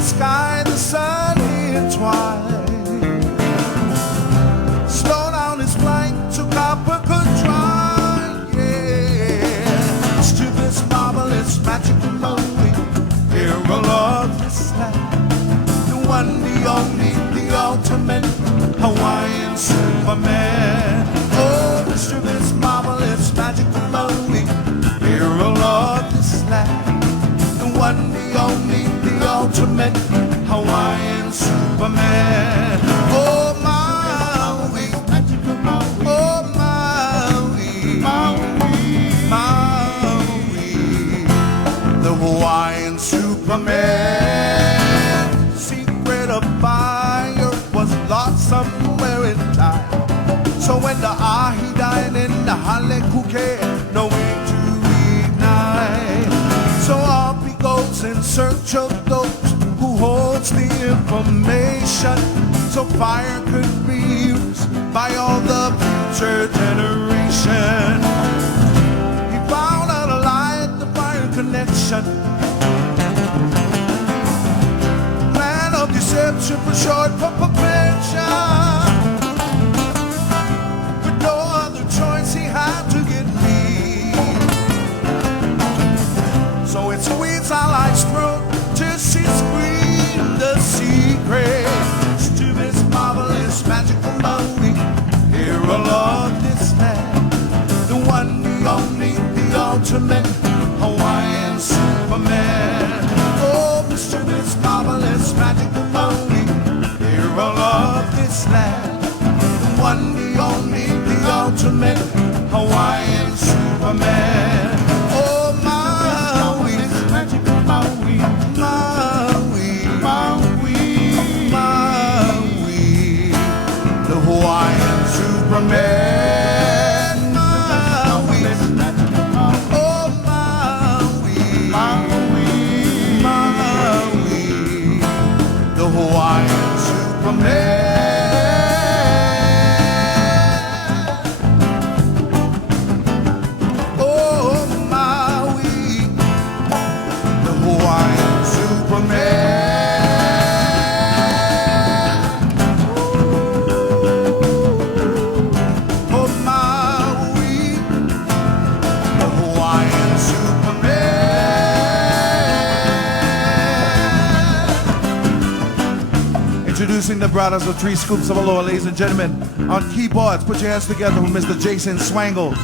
sky, the sun entwined. Slow down his flight to copper control. Yeah, stupid, marvelous, magical Maui, hero of this land. The one, the only, the ultimate Hawaiian Superman. Oh, mischievous, marvelous, magical Maui, hero of this land. The one, the only, the ultimate Hawaiian Superman. Oh, Maui, magical Maui. Oh, Maui, Maui, Maui, the Hawaiian Superman. Secret of fire was lost somewhere in time. So when the ahi died in the halekuke, no way to ignite. So off he goes in search of those who holds the information, so fire could be used by all the future generation. He found out a light, the fire connection. Man of deception for short for perfection. With no other choice, he had to get me. So it squeezed our life's throat till she screamed the secret. Stupid, marvelous, magical Maui, hero of this land. The one, the only, the ultimate Hawaiian Superman. Oh, mischievous, marvelous, magical Maui, hero of this land. The one, the only, the ultimate Hawaiian Superman. Oh, Maui, magical Maui, Maui, Maui, Maui, the Hawaiian Superman. Maui, oh, Maui, Maui, Maui, the Hawaiian Superman. Introducing the brothers of 3 Scoops of Aloha, ladies and gentlemen. On keyboards, put your hands together for Mr. Jason Swangel.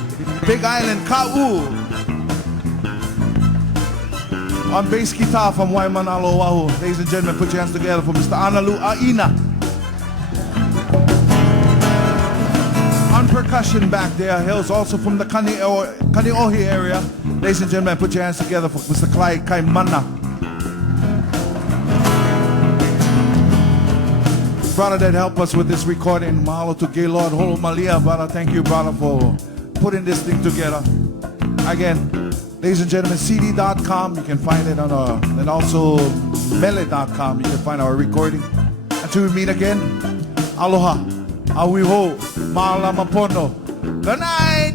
Big Island Ka'u. On bass guitar from Kaimana, Aloha. Ladies and gentlemen, put your hands together for Mr. Analu, Aina. On percussion back there, hails also from the Kaneohe area. Ladies and gentlemen, put your hands together for Mr. Klyde, Kaimana. Brother that helped us with this recording, mahalo to Gaylord Holo Malia, brother. Thank you, brother, for putting this thing together. Again, ladies and gentlemen, CD.com, you can find it on our, and also Mele.com, you can find our recording. Until we meet again, aloha, awiho, ma'alamapono. Good night.